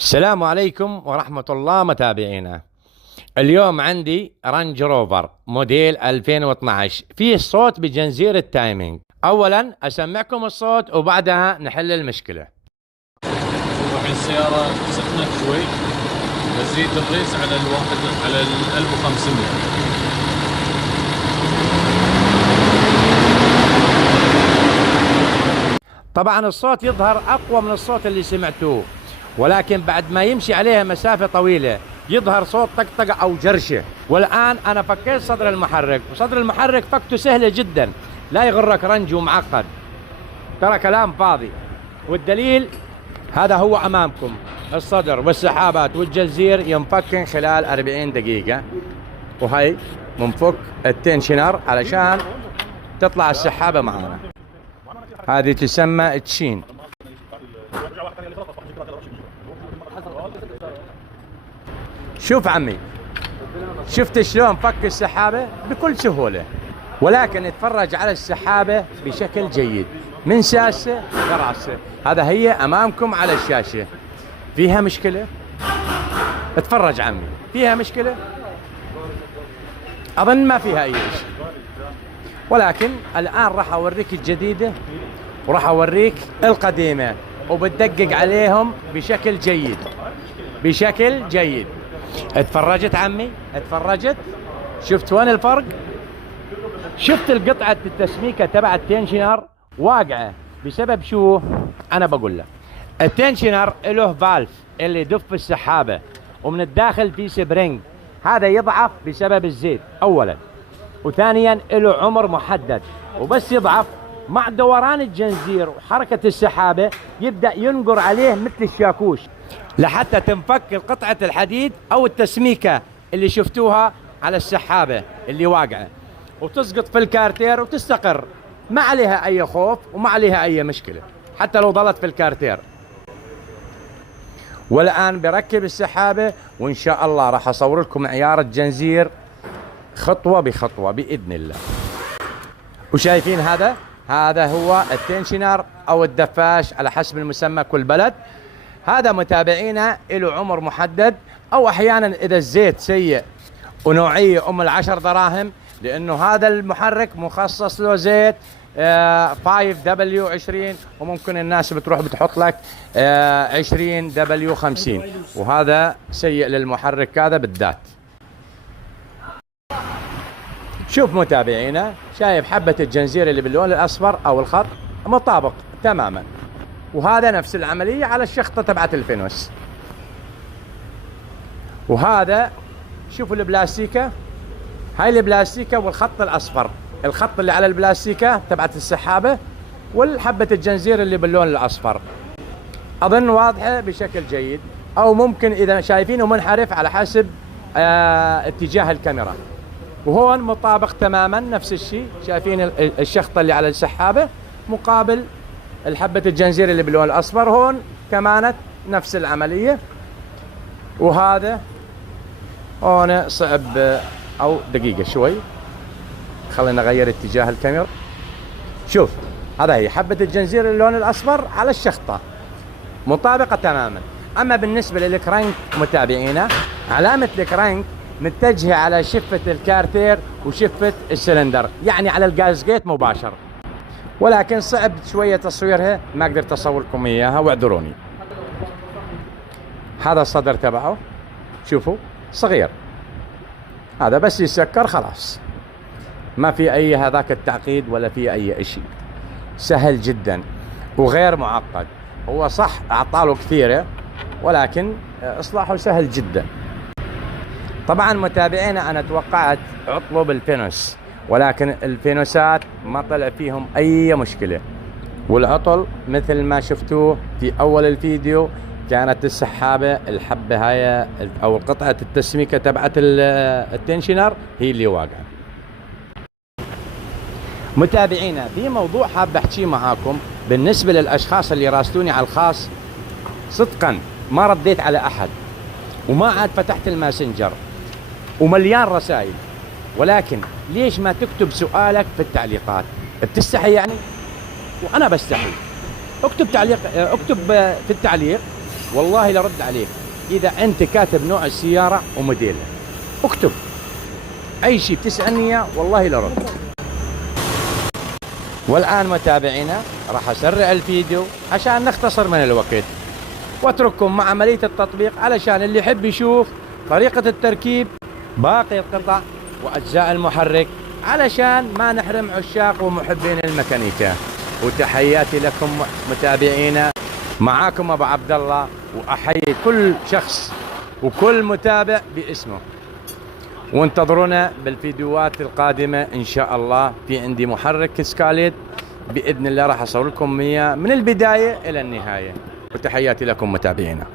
السلام عليكم ورحمة الله متابعينا. اليوم عندي رانج روفر موديل 2012 فيه صوت بجنزير التايمينج. أولا أسمعكم الصوت وبعدها نحل المشكلة. الحين السيارة سخنت شوي، بزيد الريس على الواحد على 1500. طبعا الصوت يظهر أقوى من الصوت اللي سمعتوه، ولكن بعد ما يمشي عليها مسافة طويلة يظهر صوت طقطقة أو جرشة. والآن أنا فكيت صدر المحرك، وصدر المحرك فكته سهلة جدا، لا يغرك رنج ومعقد، ترى كلام فاضي. والدليل هذا هو أمامكم، الصدر والسحابات والجنزير ينفكن خلال 40 دقيقة. وهي منفك التنشنر علشان تطلع السحابة معنا، هذه تسمى تشين. شوف عمي، شفت شلون فك السحابة بكل سهولة، ولكن اتفرج على السحابة بشكل جيد من ساسة لراسة. هذا هي أمامكم على الشاشة. فيها مشكلة؟ اتفرج عمي، فيها مشكلة؟ أظن ما فيها أي شيء، ولكن الآن راح أوريك الجديدة وراح أوريك القديمة، وبتدقق عليهم بشكل جيد بشكل جيد. اتفرجت عمي؟ اتفرجت؟ شفت وين الفرق؟ شفت القطعة التسميكة تبع التنشنر واقعة بسبب شو؟ أنا بقول لك. التنشنر له فالف اللي يدف السحابة، ومن الداخل في سبرينج، هذا يضعف بسبب الزيت أولا، وثانيا له عمر محدد، وبس يضعف مع دوران الجنزير وحركة السحابة يبدأ ينقر عليه مثل الشاكوش لحتى تنفك قطعة الحديد أو التسميكة اللي شفتوها على السحابة اللي واقعة، وتسقط في الكارتير وتستقر، ما عليها أي خوف وما عليها أي مشكلة حتى لو ضلت في الكارتير. والآن بركب السحابة، وإن شاء الله راح أصور لكم عيار الجنزير خطوة بخطوة بإذن الله. وشايفين هذا هو التنشنر أو الدفاش على حسب المسمى كل بلد. هذا متابعينا له عمر محدد، أو أحيانا إذا الزيت سيء ونوعية $10 دراهم، لأنه هذا المحرك مخصص له زيت 5W20، وممكن الناس بتروح بتحط لك 20W50، وهذا سيء للمحرك هذا بالذات. شوف متابعينا، شايف حبة الجنزير اللي باللون الأصفر أو الخط مطابق تماما، وهذا نفس العملية على الشخطة تبعت الفينوس. وهذا شوفوا البلاستيكة، هاي البلاستيكة والخط الأصفر، الخط اللي على البلاستيكة تبعت السحابة، والحبة الجنزير اللي باللون الأصفر. أظن واضحة بشكل جيد، أو ممكن إذا شايفينه منحرف على حسب اتجاه الكاميرا. وهون مطابق تماما نفس الشيء، شايفين الشخطة اللي على السحابة مقابل الحبة الجنزير اللي باللون الأصفر، هون كمانت نفس العملية. وهذا هون صعب، أو دقيقة شوي خلينا نغير اتجاه الكاميرا. شوف، هذا هي حبة الجنزير اللون الأصفر على الشخطة مطابقة تماما. أما بالنسبة للكرانك متابعينا، علامة الكرانك متجهة على شفة الكارتير وشفة السلندر، يعني على الجاز جيت مباشر، ولكن صعب شوية تصويرها، ما قدرت أصور لكم إياها واعذروني. هذا الصدر تبعه شوفوا صغير، هذا بس يسكر خلاص، ما في أي هذاك التعقيد ولا في أي شيء، سهل جدا وغير معقد. هو صح أعطاله كثيرة، ولكن إصلاحه سهل جدا. طبعا متابعينا، أنا توقعت عطلوا بالفينوس، ولكن الفينوسات ما طلع فيهم أي مشكلة، والعطل مثل ما شفتوه في أول الفيديو كانت السحابة الحبة هاي أو قطعة التسميكة تبعت التنشنر هي اللي واقعة. متابعينا، في موضوع حاب أحكي معاكم بالنسبة للأشخاص اللي راسلوني على الخاص. صدقا ما رديت على أحد، وما عاد فتحت الماسنجر، ومليان رسائل، ولكن ليش ما تكتب سؤالك في التعليقات؟ بتستحي يعني؟ وأنا بستحي. اكتب تعليق، اكتب في التعليق والله لرد عليك اذا انت كاتب نوع السياره وموديلها. اكتب اي شيء بتسالني اياه والله لرد. والان متابعينا راح اسرع الفيديو عشان نختصر من الوقت واترككم مع عمليه التطبيق علشان اللي يحب يشوف طريقه التركيب، باقي القطع واجزاء المحرك، علشان ما نحرم عشاق ومحبين الميكانيكا. وتحياتي لكم متابعينا، معاكم ابو عبد الله، واحيي كل شخص وكل متابع باسمه. وانتظرونا بالفيديوهات القادمة ان شاء الله. في عندي محرك سكاليت باذن الله راح اصور لكم اياه من البداية الى النهاية. وتحياتي لكم متابعينا.